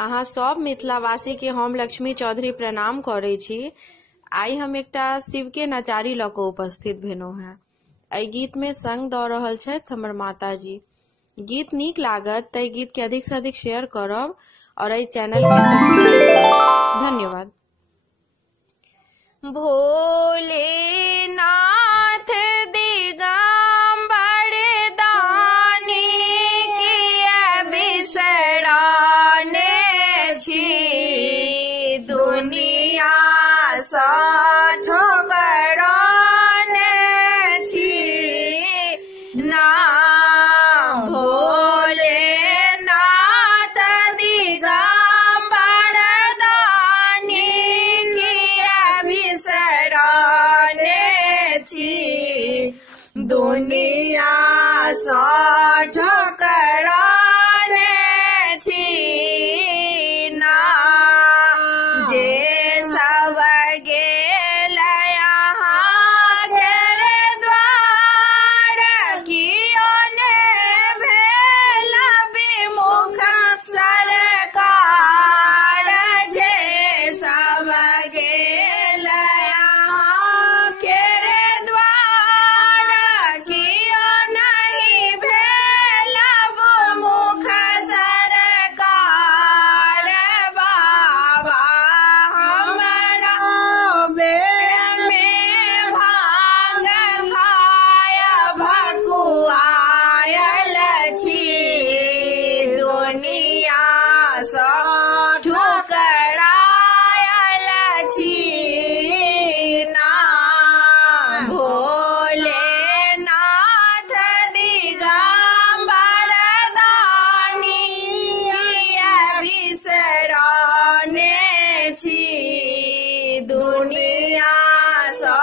अहाँ सब मिथिलावासी के हम लक्ष्मी चौधरी प्रणाम करे छी। आई हम एकटा शिव के नचारी ल के उपस्थित भेलहुँ हैं। एहि गीत में संग दऽ रहल छथि हमर माता जी। गीत नीक लागत तऽ गीत के अधिक से अधिक शेयर करब और एहि चैनल के सब्सक्राइब करब। धन्यवाद। भोलेनाथ दिगंबर दानी किया बिसराने छी, दुनिया सा ठोकराने छी ना। भोलेनाथ दिगंबर दानी किया बिसराने छी, दुनिया सा ठोकराने छी ना। जे सब गेल यहाँ घर द्वार कियो ने भेल विमुख सरकार। जे सब गेल यहाँ घर द्वार कियो नहीं भेल विमुख सरकार। बाबा हमरा बेर में भांग खाय भकुआयल छी, दुनिया सा ठोकरायल छी ना। भोलेनाथ दिगंबर दानी किया बिसराने छी, दुनिया सा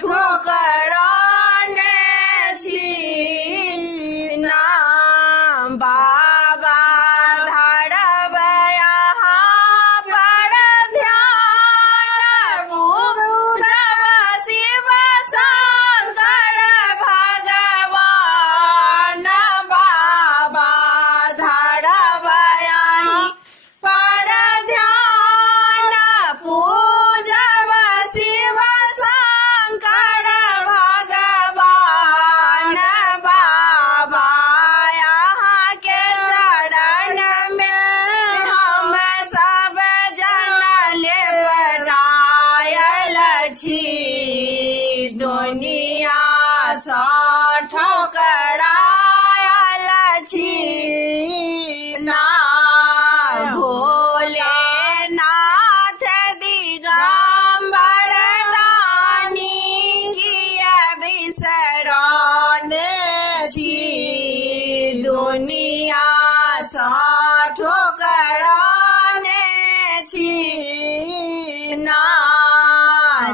ठोकराने छी ना। बाबा धरब यहाँ पर ध्यान, पूजब शिव शंकर भगवान। बाबा धरब यहाँ पर ध्यान, पूजब शिव शंकर भगवान। बाबा यहाँ के चरण में हम सब जन लेपटायल छी, दुनिया सा ठोकरायल छी ना। भोलेनाथ दिगंबर दानी किया बिसराने छी, दुनिया सा ठोकराने छी ना।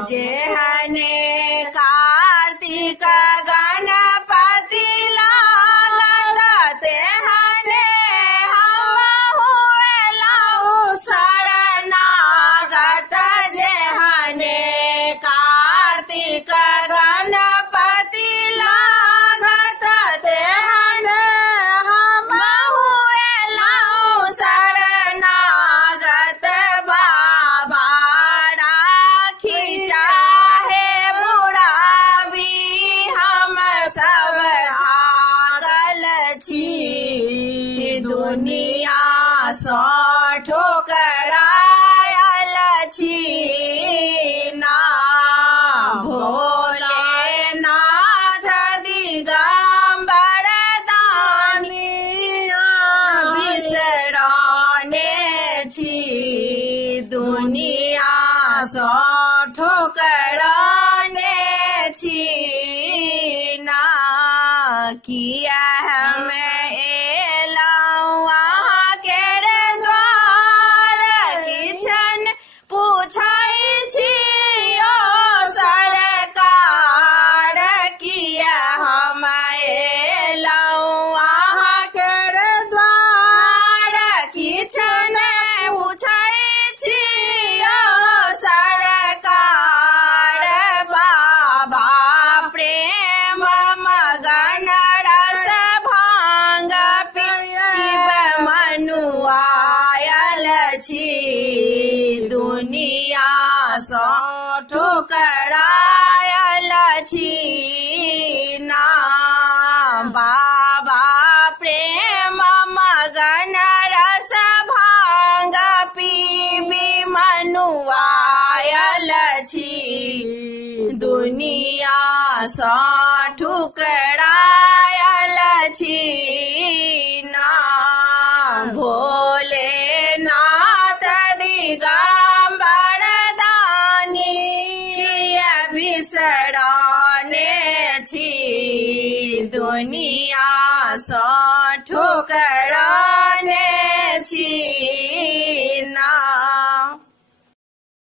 जेहने कार्तिक गणपति लागत, तेहने हम हुएलहुँ शरणागत। जेहने कार्तिक गणपति लागत, तेहने हम हुएलहुँ शरणागत। बाबा राखी चाहे बुढ़ावी, हम सब थाकल छी, दुनिया सा ठोकरायल छी ना। भोलेनाथ दिगंबर दानी बिसराने छी, दुनिया सा ठोकराने छी ना। किया हमें एलहुँ अहाँ केर द्वार, किछन पूछै छी ओ सरकार। किया हम एलहुँ अहाँ केर द्वार, किछन पूछै छी ओ सरकार। दुनिया सा ठुकरायल छी ना भोलेनाथ दिगंबर दानी बिसराने छी दुनिया सा ठुकर